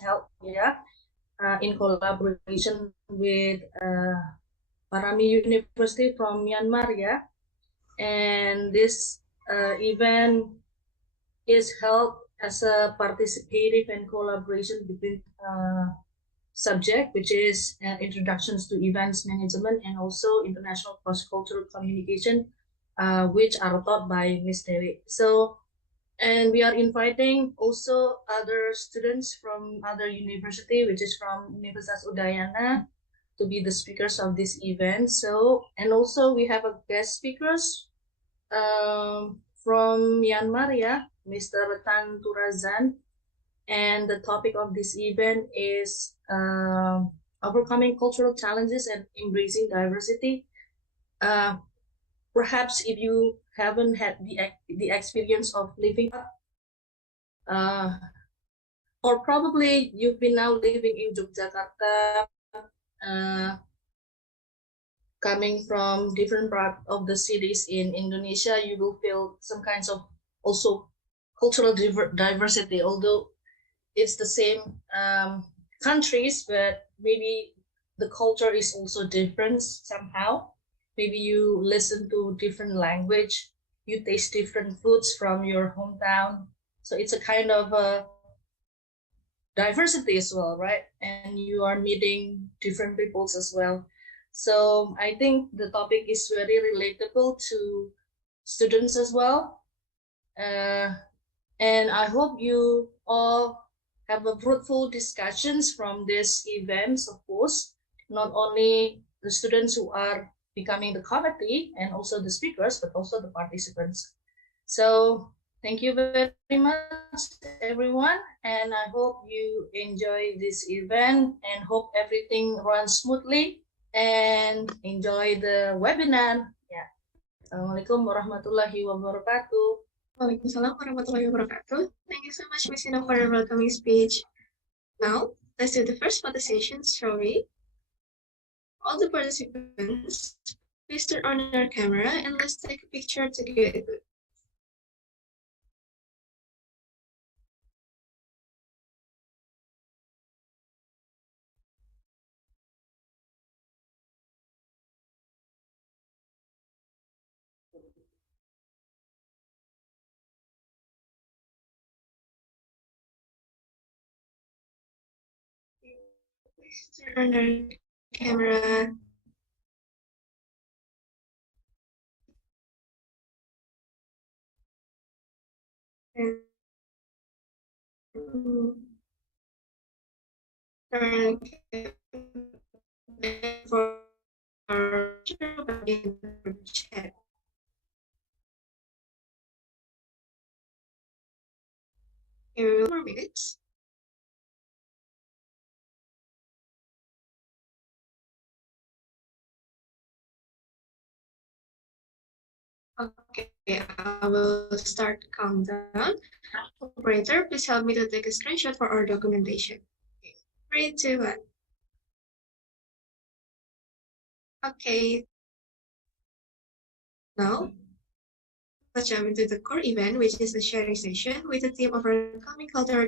held here in collaboration with Parami University from Myanmar, yeah. And this event is held as a participative and collaboration between subject, which is introductions to events management and also international cross-cultural communication, which are taught by Ms. Dewi. So, and we are inviting also other students from other university, which is from Universitas Udayana, to be the speakers of this event. So, and also we have a guest speakers from Myanmar, yeah, Mr. Thant and the topic of this event is overcoming cultural challenges and embracing diversity. Perhaps if you haven't had the experience of living, or probably you've been now living in Yogyakarta, coming from different part of the cities in Indonesia, you will feel some kinds of also cultural diversity, although it's the same countries, but maybe the culture is also different somehow. Maybe you listen to different language, you taste different foods from your hometown. So it's a kind of a diversity as well, right? And you are meeting different peoples as well. So I think the topic is very relatable to students as well. And I hope you all have a fruitful discussions from this events, of course, not only the students who are becoming the committee and also the speakers, but also the participants. So thank you very much, everyone. And I hope you enjoy this event and hope everything runs smoothly and enjoy the webinar. Yeah. Assalamualaikum warahmatullahi wabarakatuh. Waalaikumsalam warahmatullahi wabarakatuh. Thank you so much, Ms. Sina, for your welcoming speech. Now, let's do the first part of the session, shall we? All the participants, please turn on your camera and let's take a picture together. Please turn on your camera. And for our chat. Here, more minutes. Okay, I will start countdown. Operator, please help me to take a screenshot for our documentation. 3, 2, 1. Okay. Now, let's jump into the core event, which is a sharing session with the theme of overcoming cultural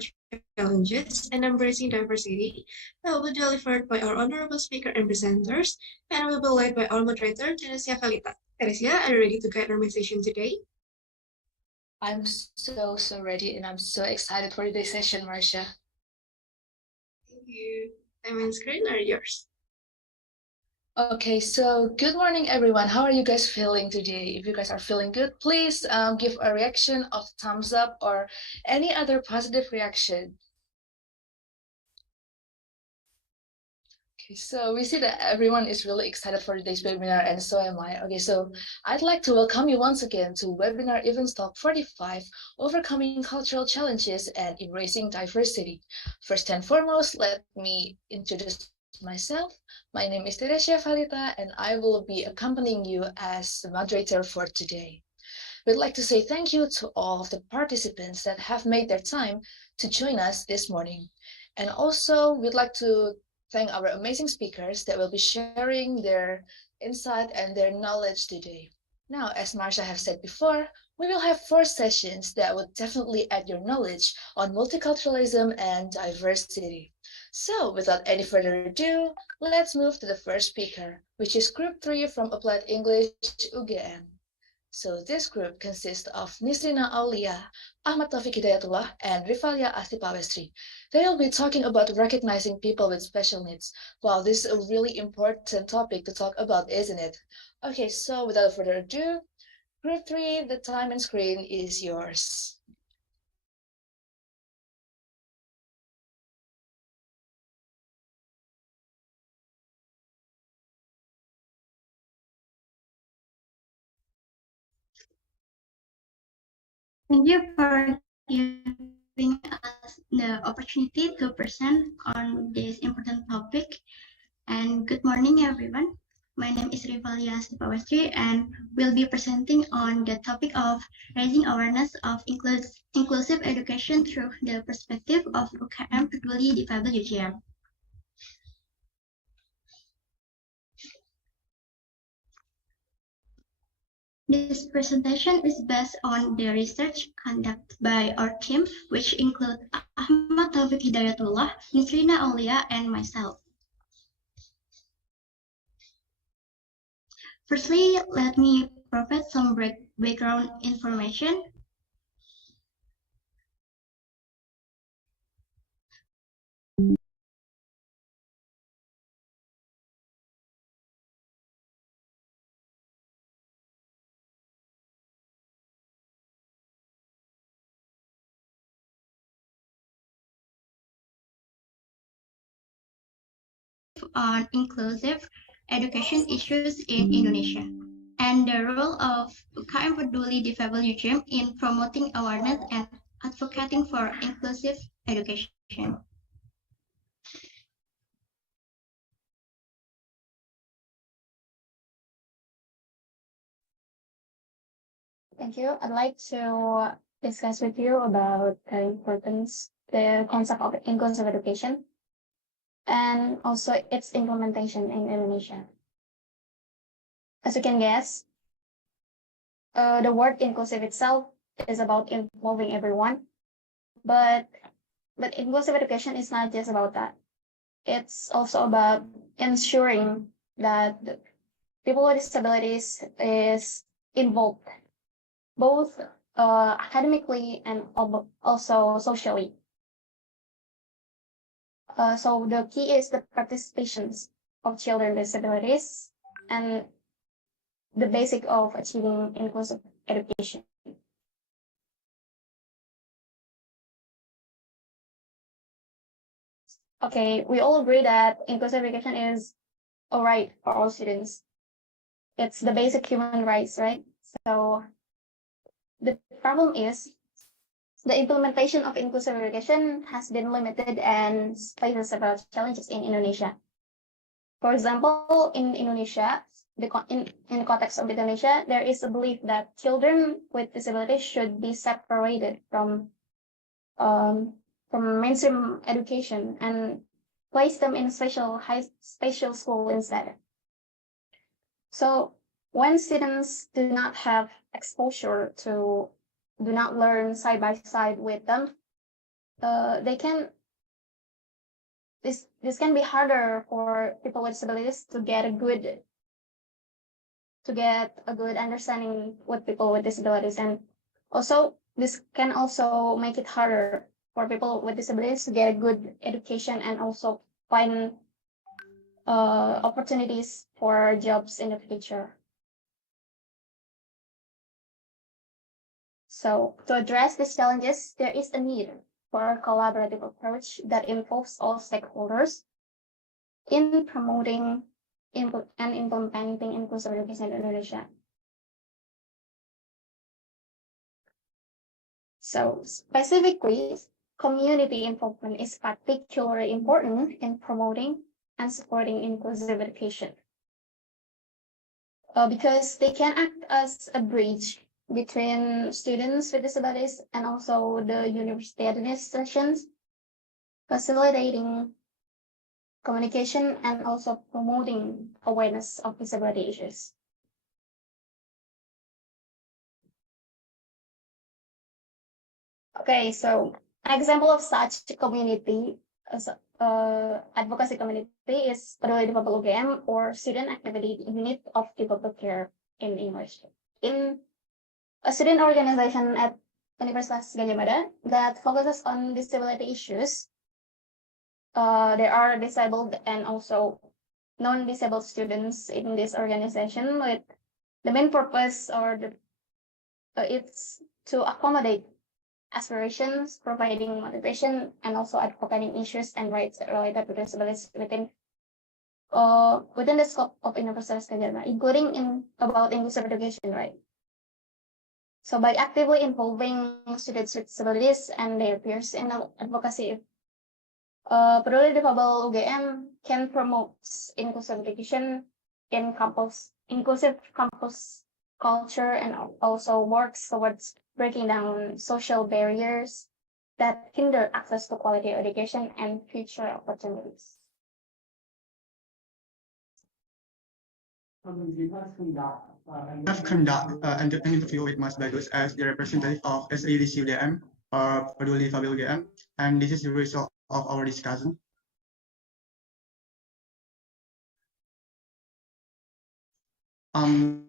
challenges and embracing diversity, that will be delivered by our honorable speaker and presenters, and will be led by our moderator, Teresia Valita. Teresia, are you ready to guide our session today? I'm so ready, and I'm so excited for today's session, Marcia. Thank you. Time and screen are yours. Okay, so good morning, everyone. How are you guys feeling today? If you guys are feeling good, please give a reaction of thumbs up or any other positive reaction. Okay, so we see that everyone is really excited for today's webinar, and so am I. Okay, so I'd like to welcome you once again to webinar event talk 45, Overcoming Cultural Challenges and Embracing Diversity. First and foremost, let me introduce myself. My name is Teresia Valita, and I will be accompanying you as the moderator for today. We'd like to say thank you to all of the participants that have made their time to join us this morning. And also, we'd like to thank our amazing speakers that will be sharing their insight and their knowledge today. Now, as Marsha have said before, we will have 4 sessions that will definitely add your knowledge on multiculturalism and diversity. So, without any further ado, let's move to the first speaker, which is Group 3 from Applied English UGM. So this group consists of Nisrina Aulia, Ahmad Taufiq Hidayatullah, and Rivalia Pawestri. They will be talking about recognizing people with special needs. Wow, this is a really important topic to talk about, isn't it? Okay, so without further ado, Group 3, the time and screen is yours. Thank you for giving us the opportunity to present on this important topic. And good morning, everyone. My name is Rivalia Pawestri, and we'll be presenting on the topic of raising awareness of inclusive education through the perspective of UKM Peduli Difabel UGM. This presentation is based on the research conducted by our team, which include Ahmad Taufiq Hidayatullah, Nisrina Aulia, and myself. Firstly, let me provide some background information. On inclusive education issues in Indonesia and the role of UKM Peduli Difabel UGM in promoting awareness and advocating for inclusive education. Thank you. I'd like to discuss with you about the concept of inclusive education, and also its implementation in Indonesia. As you can guess, the word inclusive itself is about involving everyone, but inclusive education is not just about that. It's also about ensuring that people with disabilities is involved, both academically and also socially. So the key is the participation of children with disabilities and the basic of achieving inclusive education. Okay, we all agree that inclusive education is a right for all students. It's the basic human rights, right? So the problem is the implementation of inclusive education has been limited and faces several challenges in Indonesia. For example, in Indonesia, in the context of Indonesia, there is a belief that children with disabilities should be separated from mainstream education and place them in special school instead. So when students do not have exposure to, do not learn side by side with them, this can be harder for people with disabilities to get a good understanding with people with disabilities, and also this can also make it harder for people with disabilities to get a good education and also find opportunities for jobs in the future. So to address these challenges, there is a need for a collaborative approach that involves all stakeholders in promoting and implementing inclusive education in Indonesia. So specifically, community involvement is particularly important in promoting and supporting inclusive education because they can act as a bridge between students with disabilities and also the university administrations, facilitating communication and also promoting awareness of disability issues. Okay, so an example of such community advocacy community is Peduli Difabel UGM or student activity unit of Difabel care in English. In a student organization at Universitas Gadjah Mada that focuses on disability issues. There are disabled and also non-disabled students in this organization with the main purpose or it's to accommodate aspirations, providing motivation, and also advocating issues and rights related to disabilities within the scope of Universitas Gadjah Mada, including about inclusive education, right? So by actively involving students with disabilities and their peers in advocacy, Peduli Difabel UGM can promote inclusive education in inclusive campus culture, and also works towards breaking down social barriers that hinder access to quality education and future opportunities. We have conducted an interview with Mas Bagus as the representative of Asy'ari UGM or Peduli Difabel UGM, and this is the result of our discussion.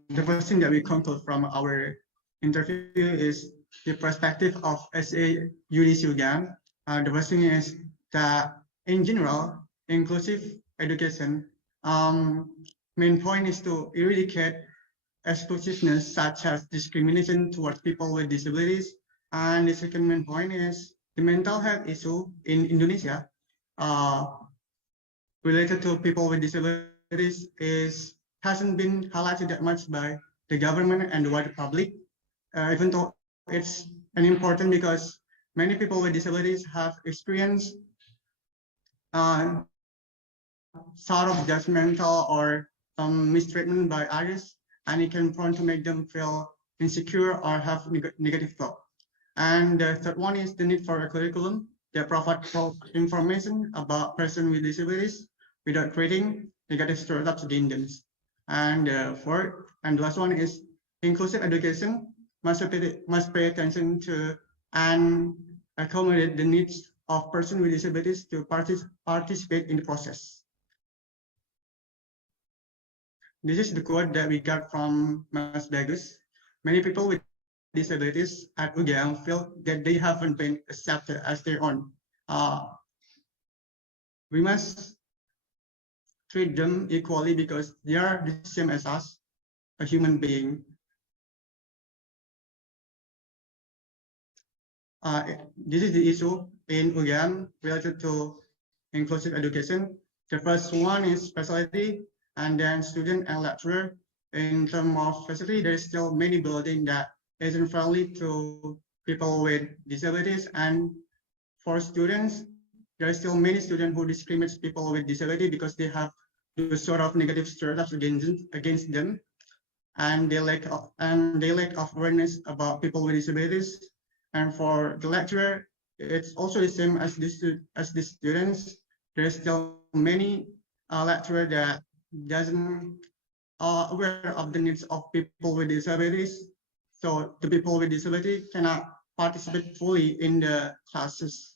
The first thing that we conclude from our interview is the perspective of Asy'ari UGM. The first thing is that in general, inclusive education main point is to eradicate exclusiveness such as discrimination towards people with disabilities. And the second main point is the mental health issue in Indonesia related to people with disabilities hasn't been highlighted that much by the government and the wider public, even though it's an important because many people with disabilities have experienced sort of judgmental or mistreatment by others, and it can prone to make them feel insecure or have negative thought. And the third one is the need for a curriculum that provides information about persons with disabilities without creating negative stereotypes against them. And fourth and last one is inclusive education must pay attention to and accommodate the needs of persons with disabilities to participate in the process. This is the quote that we got from Mas Bagus. Many people with disabilities at UGM feel that they haven't been accepted as their own. We must treat them equally because they are the same as us, a human being. This is the issue in UGM related to inclusive education. The first one is facility, and then student and lecturer. In terms of facility, there is still many buildings that isn't friendly to people with disabilities, and for students, there are still many students who discriminate people with disability because they have the sort of negative stereotypes against them, and they lack of awareness about people with disabilities. And for the lecturer, it's also the same as the students. There's still many lecturer that doesn't aware of the needs of people with disabilities. So the people with disability cannot participate fully in the classes.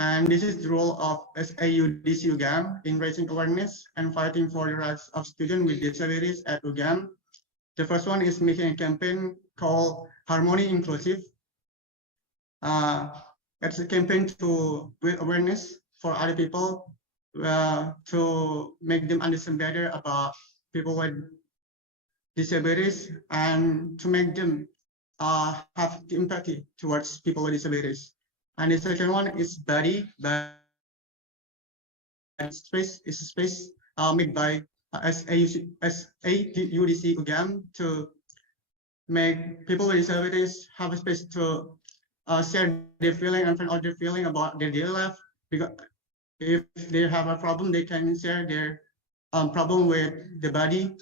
And this is the role of SAUDC UGM in raising awareness and fighting for the rights of students with disabilities at UGM. The first one is making a campaign called Harmony Inclusive. It's a campaign to build awareness for other people, to make them understand better about people with disabilities and to make them have empathy towards people with disabilities. And the second one is Body. Space is a space made by SAUDC UGM to make people with disabilities have a space to share their feeling and find out their feeling about their daily life. Because if they have a problem, they can share their problem with the body.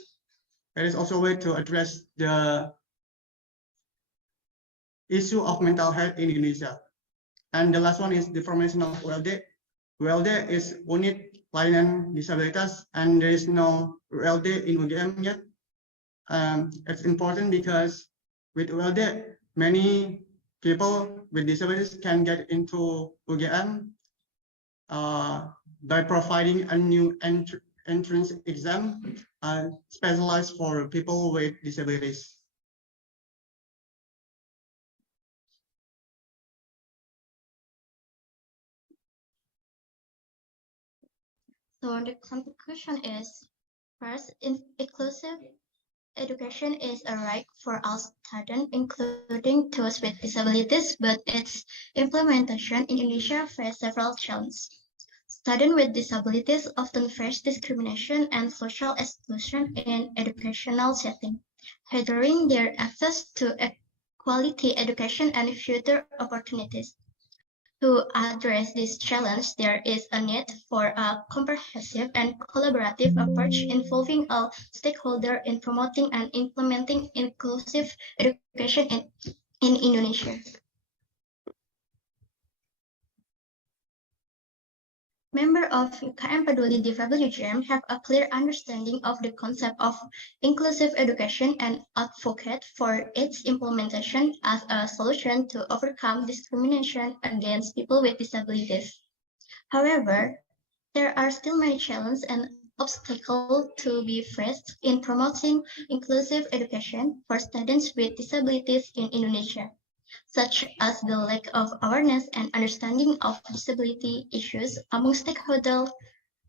There is also a way to address the issue of mental health in Indonesia. And the last one is the formation of ULD, ULD is Unit Layanan Disabilitas, and there is no ULD in UGM yet. It's important because with ULD, many people with disabilities can get into UGM by providing a new entrance exam specialized for people with disabilities. So the conclusion is, first, inclusive education is a right for all students, including those with disabilities, but its implementation in Indonesia faces several challenges. Students with disabilities often face discrimination and social exclusion in educational settings, hindering their access to quality education and future opportunities. To address this challenge, there is a need for a comprehensive and collaborative approach involving all stakeholders in promoting and implementing inclusive education in Indonesia. Members of UKM Peduli Difabel UGM have a clear understanding of the concept of inclusive education and advocate for its implementation as a solution to overcome discrimination against people with disabilities. However, there are still many challenges and obstacles to be faced in promoting inclusive education for students with disabilities in Indonesia, such as the lack of awareness and understanding of disability issues among stakeholders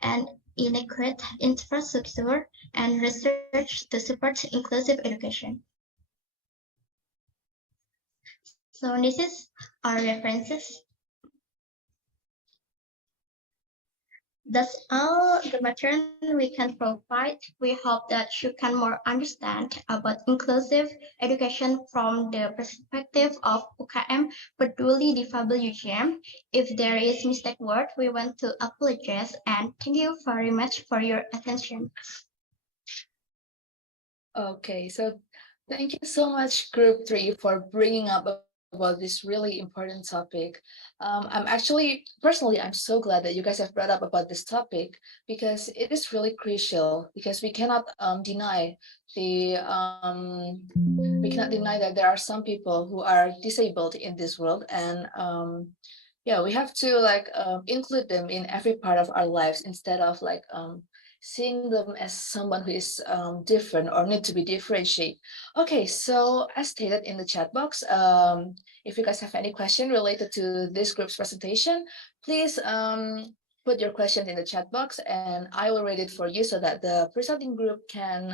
and inadequate infrastructure and research to support inclusive education. So this is our references. That's all the material we can provide. We hope that you can more understand about inclusive education from the perspective of UKM Peduli Difabel UGM. If there is mistake word, we want to apologize and thank you very much for your attention. Okay, so thank you so much, Group 3, for bringing up about this really important topic. I'm actually, personally, I'm so glad that you guys have brought up about this topic because it is really crucial because we cannot deny that there are some people who are disabled in this world, and yeah, we have to like include them in every part of our lives instead of like seeing them as someone who is different or need to be differentiated. Okay, so as stated in the chat box, if you guys have any question related to this group's presentation, please put your questions in the chat box and I will read it for you so that the presenting group can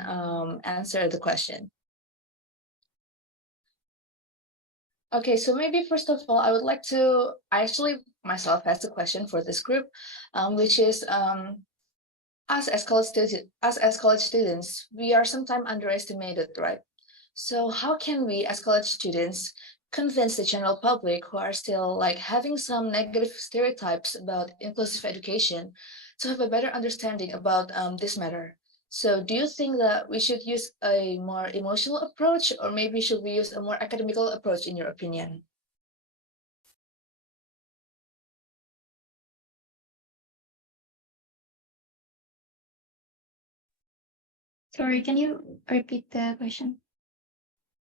answer the question. Okay, so maybe first of all, I would like to, I actually myself asked a question for this group, which is, us as college students, we are sometimes underestimated, right? So how can we as college students convince the general public who are still like having some negative stereotypes about inclusive education to have a better understanding about this matter? So do you think that we should use a more emotional approach, or maybe should we use a more academical approach in your opinion? Sorry, can you repeat the question?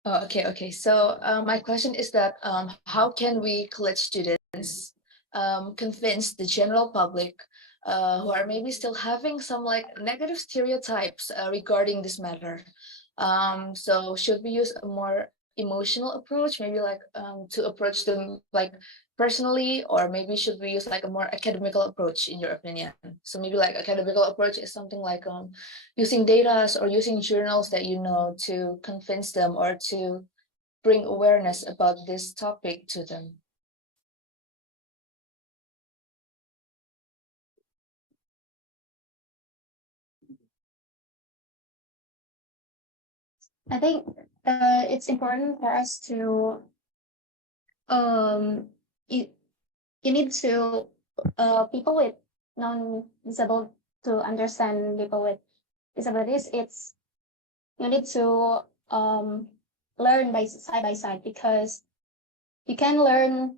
Oh, okay. So my question is that how can we college students convince the general public who are maybe still having some like negative stereotypes regarding this matter? So should we use a more emotional approach, maybe like to approach them like personally, or maybe should we use like a more academical approach in your opinion? So maybe like academical approach is something like using data or using journals that you know to convince them or to bring awareness about this topic to them. I think it's important for us to you need to people with non-disabled to understand people with disabilities. It's you need to learn by side, because you can learn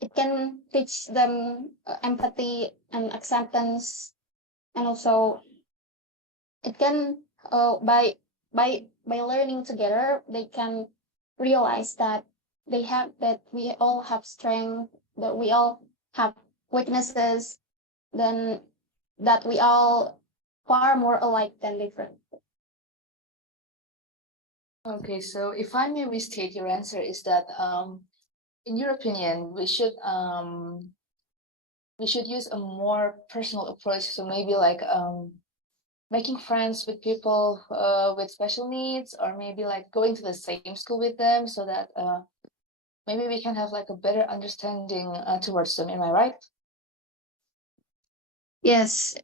it can teach them empathy and acceptance, and also it can by learning together they can realize that we all have strength, that we all have weaknesses, then that we all far more alike than different. Okay, so if I may restate your answer, is that in your opinion, we should use a more personal approach. So maybe like making friends with people with special needs, or maybe like going to the same school with them, so that maybe we can have like a better understanding towards them. Am I right? Yes,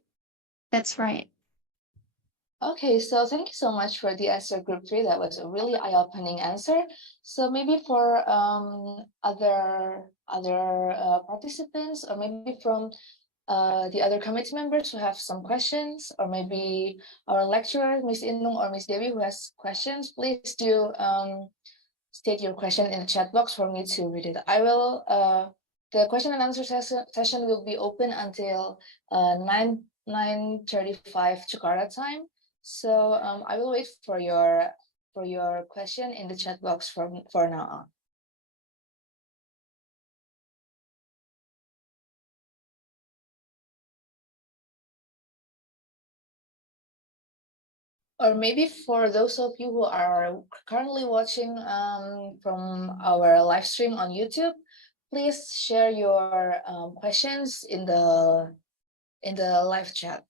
that's right. Okay, so thank you so much for the answer, Group 3. That was a really eye-opening answer. So maybe for other participants, or maybe from the other committee members who have some questions, or maybe our lecturer, Ms. Inung or Ms. Dewi, who has questions, please do state your question in the chat box for me to read it. I will, the question and answer session will be open until 9:35 Jakarta time. So I will wait for your question in the chat box for now on. Or maybe for those of you who are currently watching from our live stream on YouTube, please share your questions in the live chat.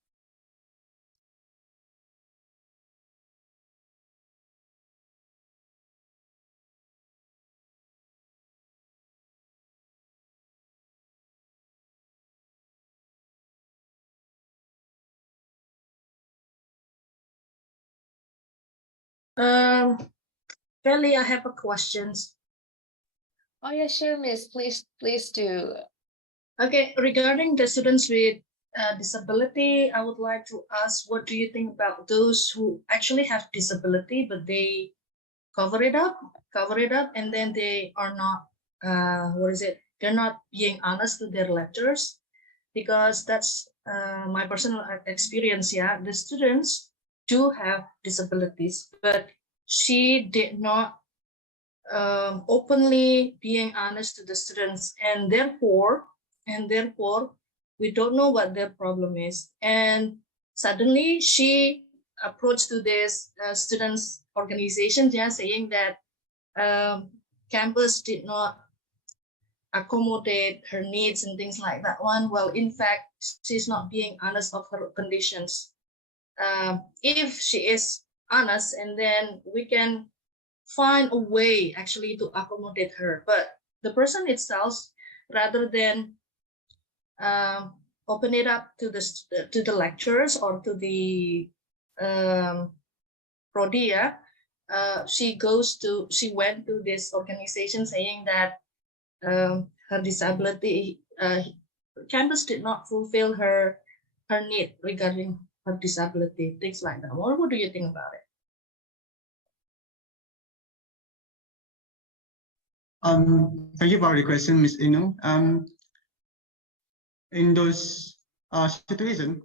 Kelly, I have a question. Oh yeah, sure, Miss. Please do. Okay, regarding the students with disability, I would like to ask, what do you think about those who actually have disability, but they cover it up, and then they are not, they're not being honest to their lecturers, because that's my personal experience. Yeah, the students do have disabilities, but she did not openly being honest to the students, and therefore we don't know what their problem is. And suddenly she approached to this students organization, just saying that campus did not accommodate her needs and things like that one. Well, in fact, she's not being honest of her conditions. If she is honest, and then we can find a way actually to accommodate her. But the person itself, rather than open it up to the lecturers or to the Prodia, she went to this organization saying that her disability, campus did not fulfill her need regarding her disability, things like that. What do you think about it? Thank you for the question, Ms. Inu. In those situations,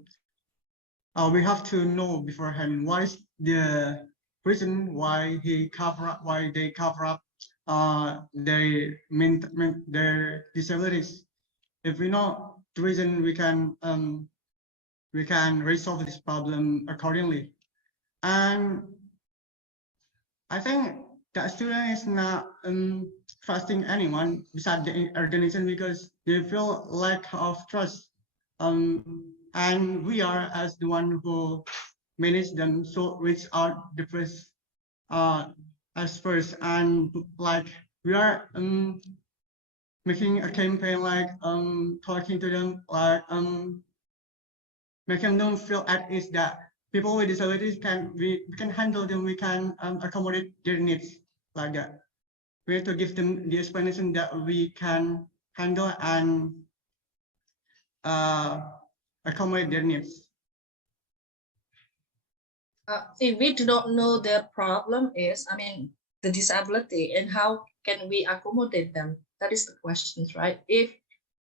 we have to know beforehand what is the reason why they cover up their disabilities. If we know the reason, we can resolve this problem accordingly. And I think that student is not trusting anyone besides the organization, because they feel lack of trust. And we are, as the one who manage them, so reach out the first as first, and like we are making a campaign, like talking to them, like making them feel at ease that people with disabilities we can handle them, we can accommodate their needs, like that. We have to give them the explanation that we can handle and accommodate their needs. If we do not know their problem is, the disability, and how can we accommodate them? That is the question, right? If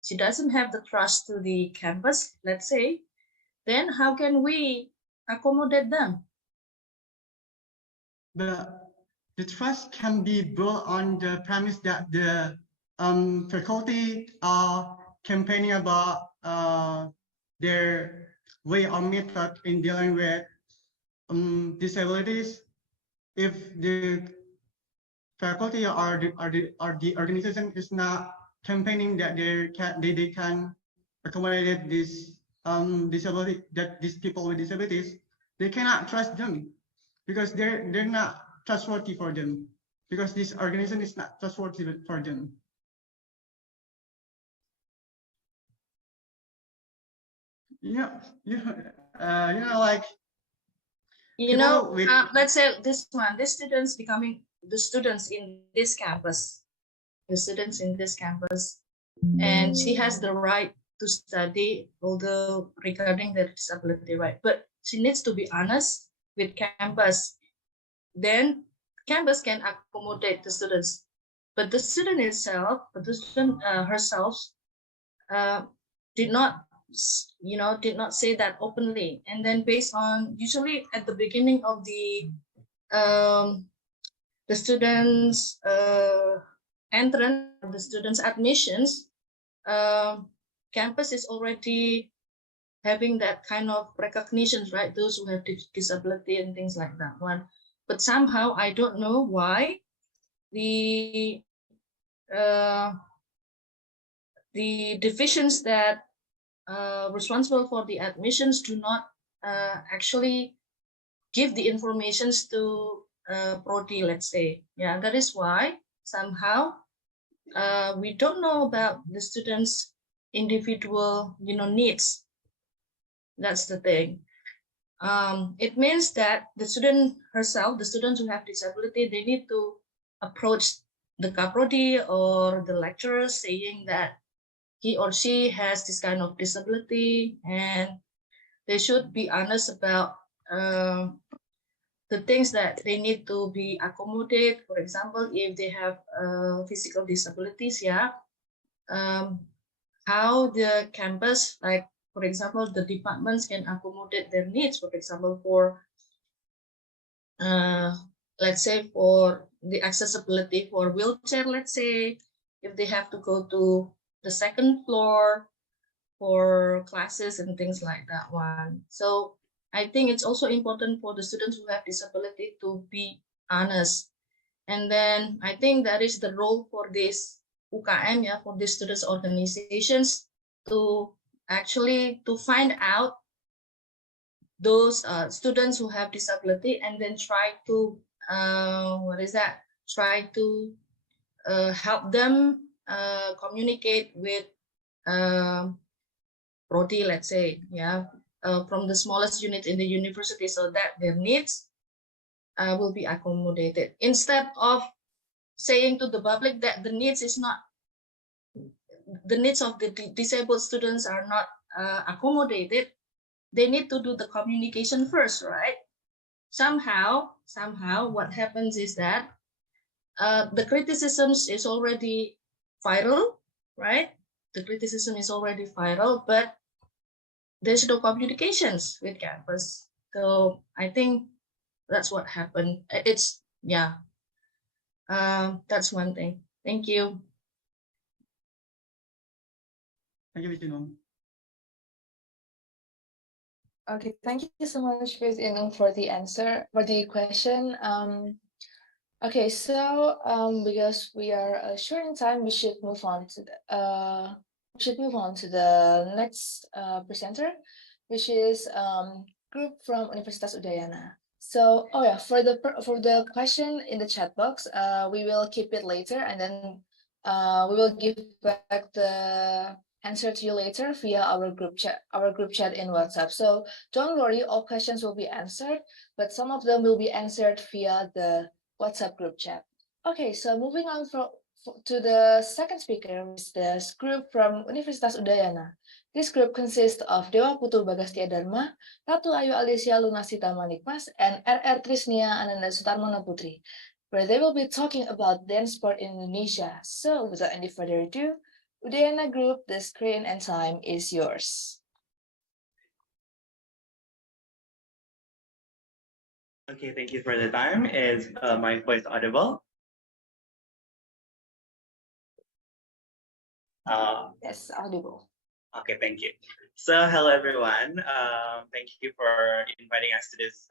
she doesn't have the trust to the campus, let's say, then how can we accommodate them? The trust can be built on the premise that the faculty are campaigning about their way or method in dealing with disabilities. If the faculty or the organization is not campaigning that they can accommodate this disability, that these people with disabilities, they cannot trust them because they're not trustworthy for them, because this organization is not trustworthy for them. Like let's say this one, the students becoming the students in this campus, and she has the right to study, although regarding their disability, right? But she needs to be honest with campus. Then campus can accommodate the students, but the student itself, but the student herself, did not say that openly. And then based on, usually at the beginning of the students entrance, the students admissions, campus is already having that kind of recognition, right? Those who have disability and things like that one. But somehow I don't know why the divisions that responsible for the admissions do not actually give the informations to Prodi, let's say. Yeah, that is why somehow we don't know about the students' individual, needs. That's the thing. It means that the student herself, the students who have disability, they need to approach the Kaprodi or the lecturers saying that he or she has this kind of disability, and they should be honest about the things that they need to be accommodated. For example, if they have physical disabilities, how the campus, like for example, the departments can accommodate their needs. For example, for let's say for the accessibility for wheelchair, let's say if they have to go to the second floor for classes and things like that one. So I think it's also important for the students who have disability to be honest. And then I think that is the role for this UKM, for the students organizations, to actually to find out those students who have disability, and then try to try to help them communicate with Prodi, let's say, from the smallest unit in the university, so that their needs will be accommodated, instead of saying to the public that the needs of the disabled students are not accommodated. They need to do the communication first, right? Somehow what happens is that the criticisms is already viral, right? The criticism is already viral, but there's no communications with campus. So I think that's what happened. It's, that's one thing. Thank you. Thank you, Mr. Okay, thank you so much, Ms. Inung, for the answer, for the question. Okay, so because we are short in time, we should move on to the next presenter, which is group from Universitas Udayana. So, for the question in the chat box, we will keep it later, and then we will give back the answer to you later via our group chat in WhatsApp. So don't worry, all questions will be answered, but some of them will be answered via the WhatsApp group chat. Okay, so moving on to the second speaker, is this group from Universitas Udayana. This group consists of Dewa, Putu, Bhagastya, Dharma, Ratu, Ayu, Alicia, Lunasita, Manikmas, and RR Trisnia, Ananda, Sutarmana, Putri. where they will be talking about dance sport in Indonesia. So without any further ado, Udayana Group, the screen and time is yours. Okay, thank you for the time. Is my voice audible? Yes, audible. Okay, thank you. So, hello everyone. Thank you for inviting us to this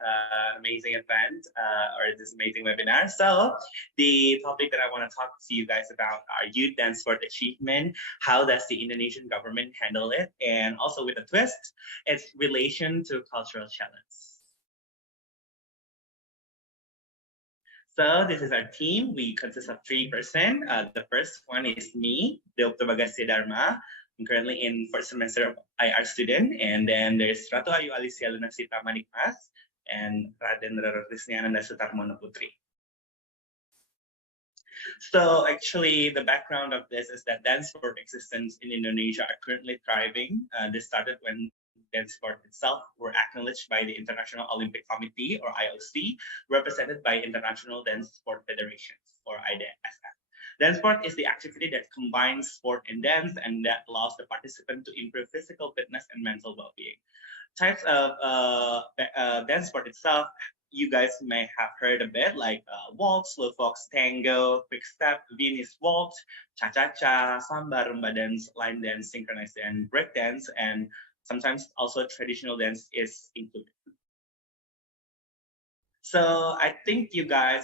amazing event or this amazing webinar. So, the topic that I want to talk to you guys about are youth dance sport achievement. How does the Indonesian government handle it? And also with a twist, its relation to cultural challenge. So this is our team. We consist of 3 persons. The first one is me, Dr. Bhagastya Dharma. I'm currently in first semester of IR student. And then there's Ratu Ayu Alicia Lunasita Manikmas and Raden Risniananda Sutarmono Putri. So actually, the background of this is that dance sport existence in Indonesia are currently thriving. This started when dance sport itself were acknowledged by the International Olympic Committee, or IOC, represented by International Dance Sport Federations, or IDSF. Dance sport is the activity that combines sport and dance, and that allows the participant to improve physical fitness and mental well-being. Types of dance sport itself, you guys may have heard a bit, like waltz, slow fox, tango, quick step, Viennese waltz, cha-cha-cha, samba, rumba dance, line dance, synchronized dance, break dance, and sometimes also traditional dance is included. So I think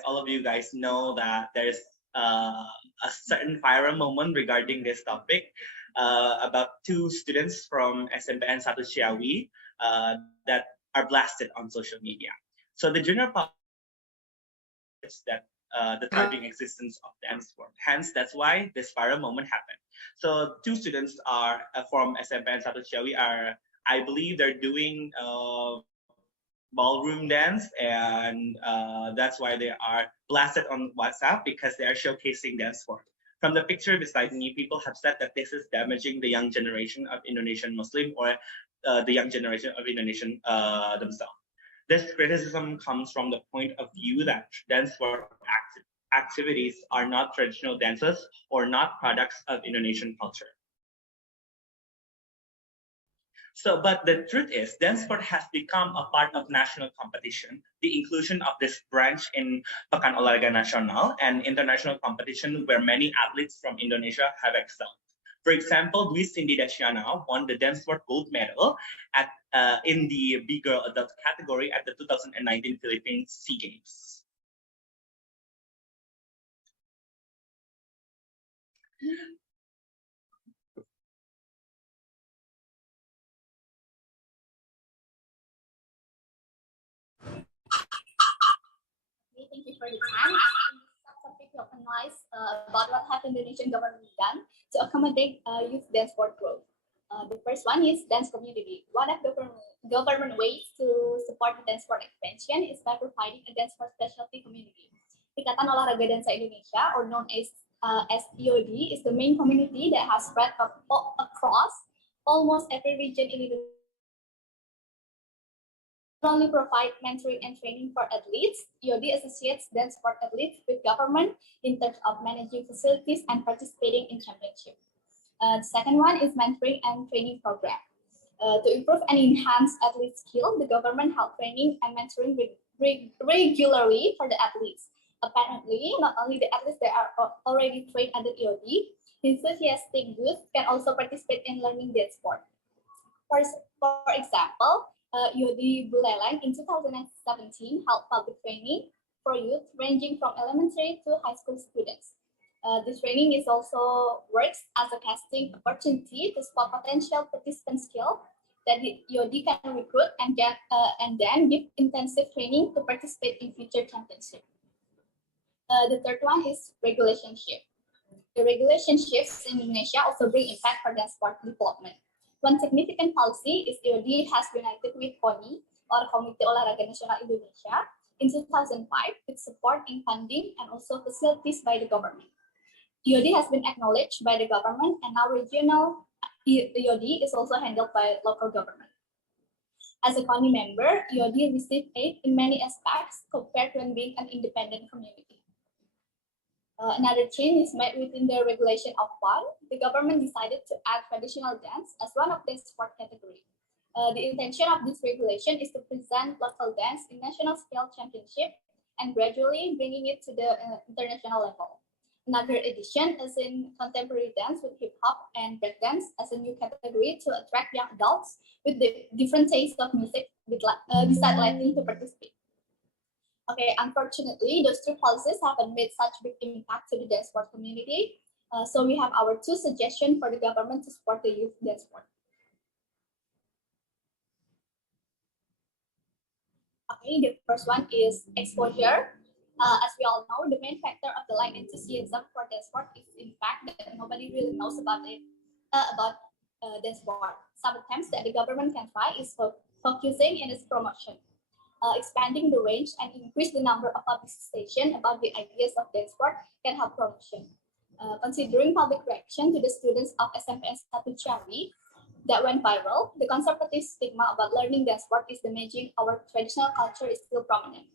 all of you guys know that there's a certain viral moment regarding this topic about 2 students from SMPN 1 Ciawi that are blasted on social media. So the general public is that the thriving existence of dance sport. Hence, that's why this viral moment happened. So 2 students are from SMPN 1 Ciawi are, I believe they're doing ballroom dance, and that's why they are blasted on WhatsApp, because they are showcasing dance sport. From the picture beside me, people have said that this is damaging the young generation of Indonesian Muslim, or the young generation of Indonesian themselves. This criticism comes from the point of view that dance sport activities are not traditional dances or not products of Indonesian culture. So, but the truth is, dance sport has become a part of national competition. The inclusion of this branch in Pekan Olahraga Nasional and international competition, where many athletes from Indonesia have excelled. For example, Dwi Cindy Dasyana won the dance sport gold medal in the B-girl adult category at the 2019 Philippines SEA Games. Thank you for the time. Subtopic will analyze about what have Indonesian government done to accommodate youth dance sport growth. The first one is dance community. One of the government ways to support the dance sport expansion is by providing a dance sport specialty community. Ikatan Olahraga Dansa Indonesia, or known as IOD, is the main community that has spread across almost every region in Indonesia. Not only provide mentoring and training for athletes, IOD associates dance sport athletes with government in terms of managing facilities and participating in championship. The second one is mentoring and training program. To improve and enhance athlete skill, the government held training and mentoring regularly for the athletes. Apparently, not only the athletes that are already trained under IOD, enthusiastic youth can also participate in learning dance sport. For example, IOD Buleleng in 2017 held public training for youth ranging from elementary to high school students. This training is also works as a casting opportunity to spot potential participant skill that the IOD can recruit and then give intensive training to participate in future championship. The third one is regulation shift. The regulation shifts in Indonesia also bring impact for dance sport development. One significant policy is IOD has united with KONI, or Komite Olahraga Nasional Indonesia, in 2005 with support in funding and also facilities by the government. IOD has been acknowledged by the government, and now regional IOD is also handled by local government. As a KONI member, IOD received aid in many aspects compared to being an independent community. Another change is made within the regulation of FAR. The government decided to add traditional dance as one of the sport category. The intention of this regulation is to present local dance in national scale championship and gradually bringing it to the international level. Another addition is in contemporary dance with hip hop and break dance as a new category to attract young adults with the different tastes of music beside Latin to participate. Okay, unfortunately, those two policies haven't made such big impact to the dance sport community. So we have our two suggestions for the government to support the youth dance sport. Okay, the first one is exposure. As we all know, the main factor of the light enthusiasm for dance sport is in fact that nobody really knows about it, dance sport. Some attempts that the government can try is focusing in its promotion. Expanding the range and increase the number of publication about the ideas of dance sport can help promotion. Considering public reaction to the students of SMP and Asy'ari that went viral, the conservative stigma about learning dance sport is damaging our traditional culture is still prominent.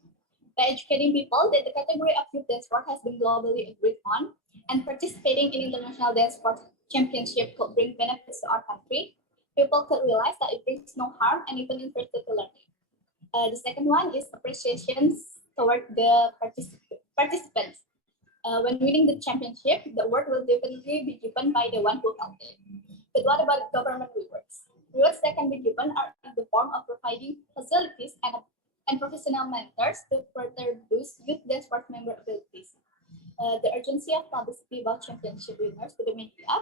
By educating people that the category of youth dance sport has been globally agreed on and participating in international dance sport championship could bring benefits to our country, people could realize that it brings no harm and even interested to learn it. The second one is appreciations toward the participants. When winning the championship, the award will definitely be given by the one who held it. But what about government rewards? Rewards that can be given are in the form of providing facilities and professional mentors to further boost youth dance sport member abilities. The urgency of publicity about championship winners to the media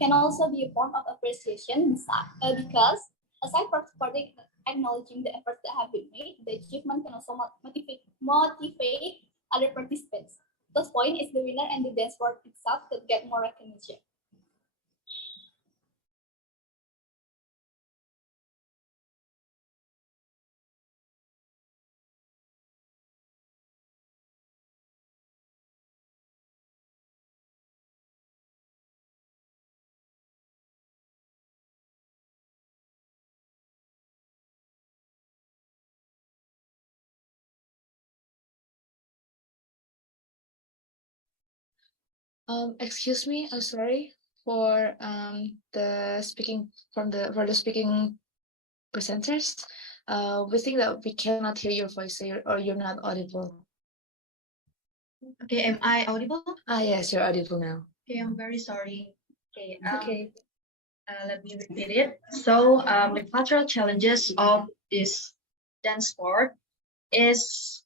can also be a form of appreciation because aside from supporting acknowledging the efforts that have been made, the achievement can also motivate other participants. Plus point is the winner and the dance sport itself could get more recognition. Excuse me, I'm sorry for the speaking for the speaking presenters. We think that we cannot hear your voice or you're not audible. Okay, am I audible? Yes, you're audible now. Okay, I'm very sorry. Okay, Okay. let me repeat it. So the cultural challenges of this dance sport is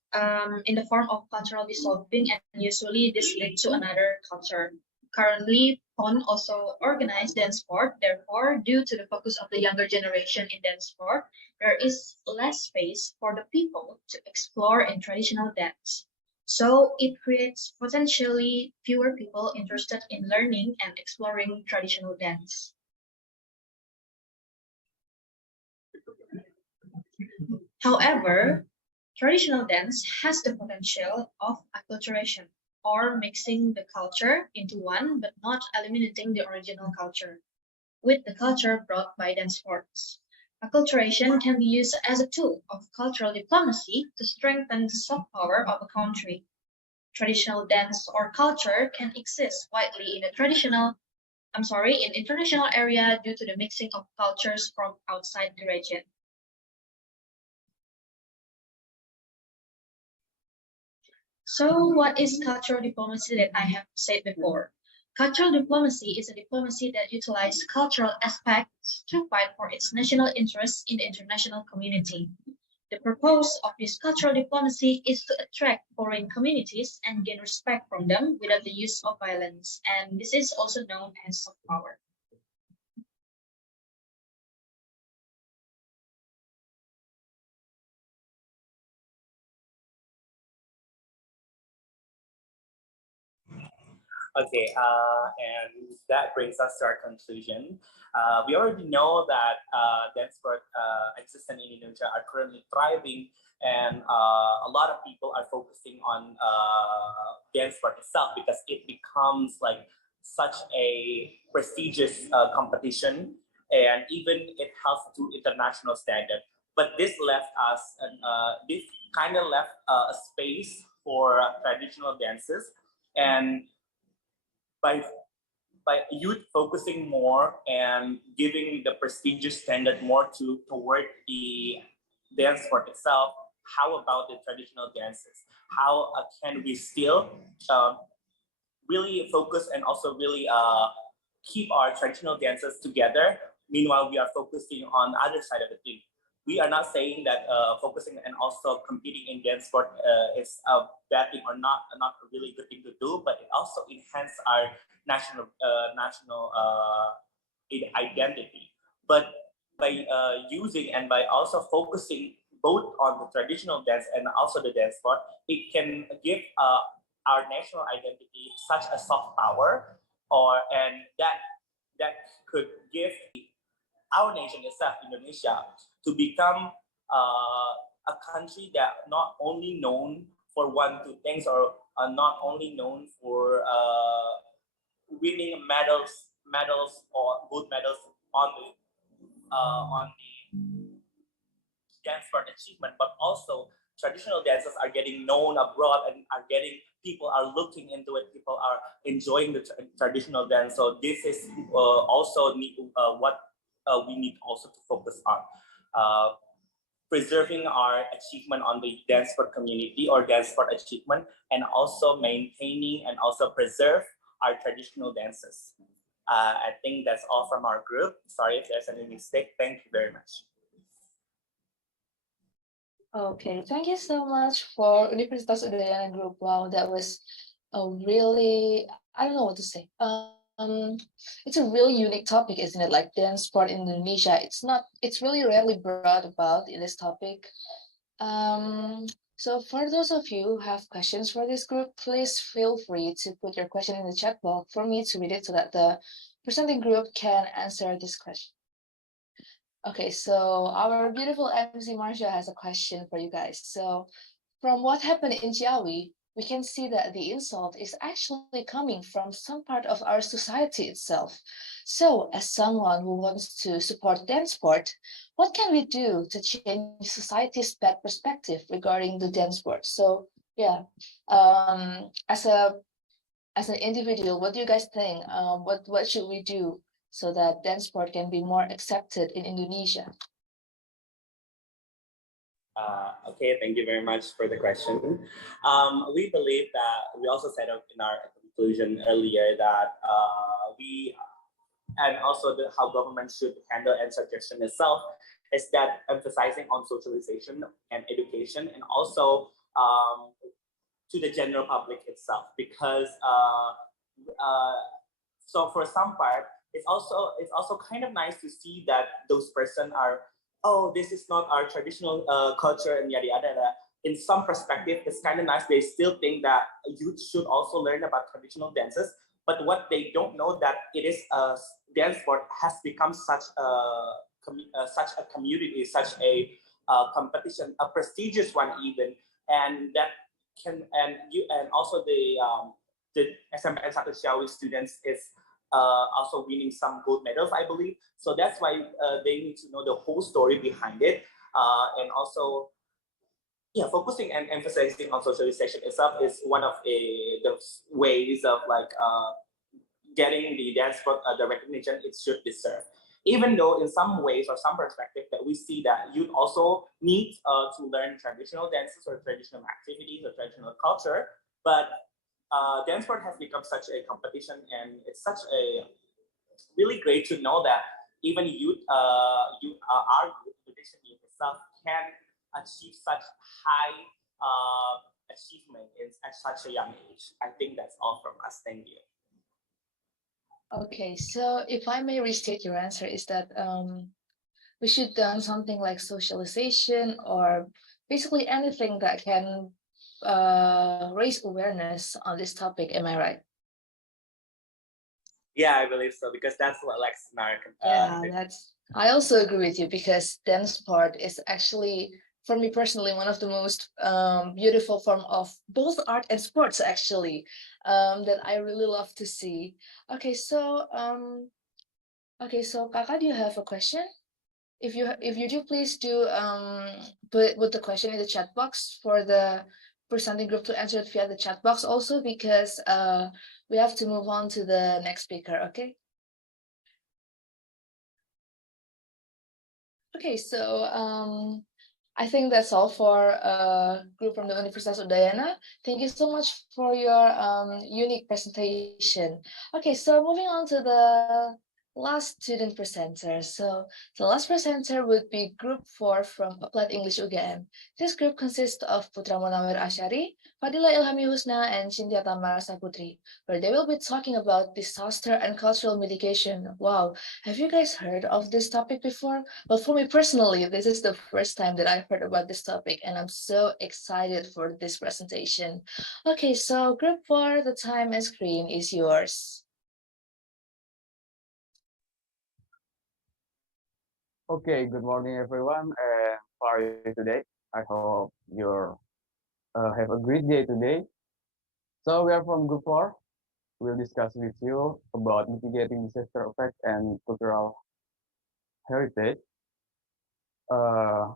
in the form of cultural dissolving, and usually this leads to another culture. Currently, PON also organize dance sport. Therefore, due to the focus of the younger generation in dance sport, there is less space for the people to explore in traditional dance. So it creates potentially fewer people interested in learning and exploring traditional dance. However, traditional dance has the potential of acculturation, or mixing the culture into one but not eliminating the original culture with the culture brought by dance sports. Acculturation can be used as a tool of cultural diplomacy to strengthen the soft power of a country. Traditional dance or culture can exist widely in in international area due to the mixing of cultures from outside the region. So what is cultural diplomacy that I have said before? Cultural diplomacy is a diplomacy that utilizes cultural aspects to fight for its national interests in the international community. The purpose of this cultural diplomacy is to attract foreign communities and gain respect from them without the use of violence, and this is also known as soft power. Okay, and that brings us to our conclusion. We already know that dance sport exists in Indonesia are currently thriving, and a lot of people are focusing on dance sport itself because it becomes like such a prestigious competition, and even it helps to international standard. But this left us, this kind of left a space for traditional dances And by youth focusing more and giving the prestigious standard more toward the dance sport itself, how about the traditional dances? How can we still really focus and also really keep our traditional dances together? Meanwhile, we are focusing on the other side of the thing. We are not saying that focusing and also competing in dance sport is a bad thing or not a really good thing to do, but it also enhances our national identity. But by using and by also focusing both on the traditional dance and also the dance sport, it can give our national identity such a soft power, and that could give our nation itself, Indonesia, to become a country that not only known for one, two things, or not only known for winning medals or gold medals on the dance sport achievement, but also traditional dances are getting known abroad and people are looking into it. People are enjoying the traditional dance. So this is also what we need also to focus on. Preserving our achievement on the dance sport community or dance sport achievement, and also maintaining and also preserve our traditional dances. I think that's all from our group. Sorry if there's any mistake. Thank you very much. Okay, thank you so much for Universitas Udayana group. Wow, that was a really, I don't know what to say. It's a really unique topic, isn't it? Like dance sport in Indonesia. It's really rarely brought about in this topic. So for those of you who have questions for this group, please feel free to put your question in the chat box for me to read it so that the presenting group can answer this question. Okay, so our beautiful MC Marsha has a question for you guys. So from what happened in Ciawi, we can see that the insult is actually coming from some part of our society itself. So as someone who wants to support dance sport, what can we do to change society's bad perspective regarding the dance sport? So yeah, as an individual, what do you guys think? What should we do so that dance sport can be more accepted in Indonesia? Okay, thank you very much for the question. We believe that we also said in our conclusion earlier that and also how government should handle and suggestion itself is that emphasizing on socialization and education, and also to the general public itself, because so for some part it's also kind of nice to see that those person are, oh, this is not our traditional culture and yada yada. In some perspective, it's kind of nice. They still think that youth should also learn about traditional dances, but what they don't know that it is dance sport has become such a community, such a competition, a prestigious one even, and that can and also the SMPN 1 Ciawi students is also winning some gold medals, I believe. So that's why they need to know the whole story behind it, and also, yeah, focusing and emphasizing on socialization itself is one of those ways of like getting the dance sport the recognition it should deserve. Even though in some ways or some perspective that we see that youth also need to learn traditional dances or traditional activities or traditional culture, but dance sport has become such a competition, and it's such a really great to know that even our youth, youth itself, can achieve such high achievement at such a young age. I think that's all from us. Thank you. Okay, so if I may restate your answer, is that we should do something like socialization or basically anything that can raise awareness on this topic. Am I right? Yeah, I believe so, because that's what like American. I also agree with you, because dance sport is actually, for me personally, one of the most beautiful form of both art and sports actually, that I really love to see. Okay, so Kakak, do you have a question? If you do, please do put the question in the chat box for the presenting group to answer it via the chat box also, because we have to move on to the next speaker, okay? Okay, so I think that's all for group from the Universitas Udayana. Thank you so much for your unique presentation. Okay, so moving on to the last student presenter. So the last presenter would be group 4 from Applied English UGM. This group consists of Putra, Munawir, Asy'ari, Fadhilla, Ilhami, Husna, and Chintya, Tamara, Saputri, where they will be talking about disaster and cultural mitigation. Wow, have you guys heard of this topic before? Well, for me personally, this is the first time that I've heard about this topic, and I'm so excited for this presentation. Okay, so group 4, the time and screen is yours. Okay, good morning everyone. How are you today? I hope you have a great day today. So we are from Group 4. We'll discuss with you about mitigating disaster effect and cultural heritage. Uh,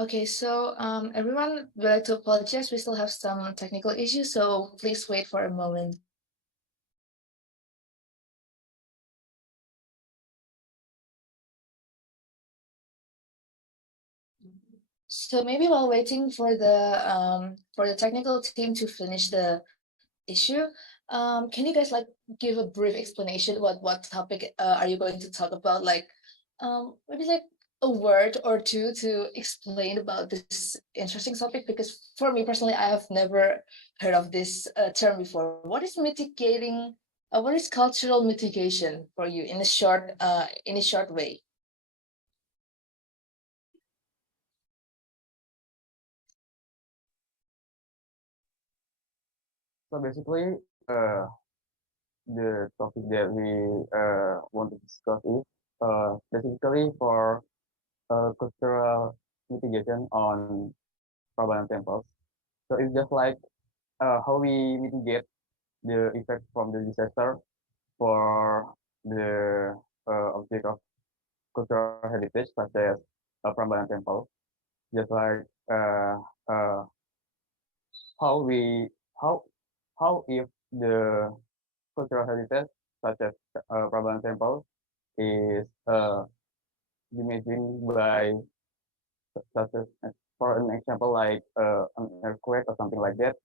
Okay, so everyone, would like to apologize. We still have some technical issues, so please wait for a moment. So maybe while waiting for the technical team to finish the issue, can you guys like give a brief explanation what topic are you going to talk about? Like maybe like a word or two to explain about this interesting topic, because for me personally, I have never heard of this term before. What is mitigating? What is cultural mitigation for you in a short way? so basically, the topic that we want to discuss is specifically for cultural mitigation on Prabalan temples. So it's just like how we mitigate the effect from the disaster for the object of cultural heritage such as Prambanan Temple. Just like uh, how we how how if the cultural heritage such as Prambanan Temple is damaged by such as for an example like an earthquake or something like that.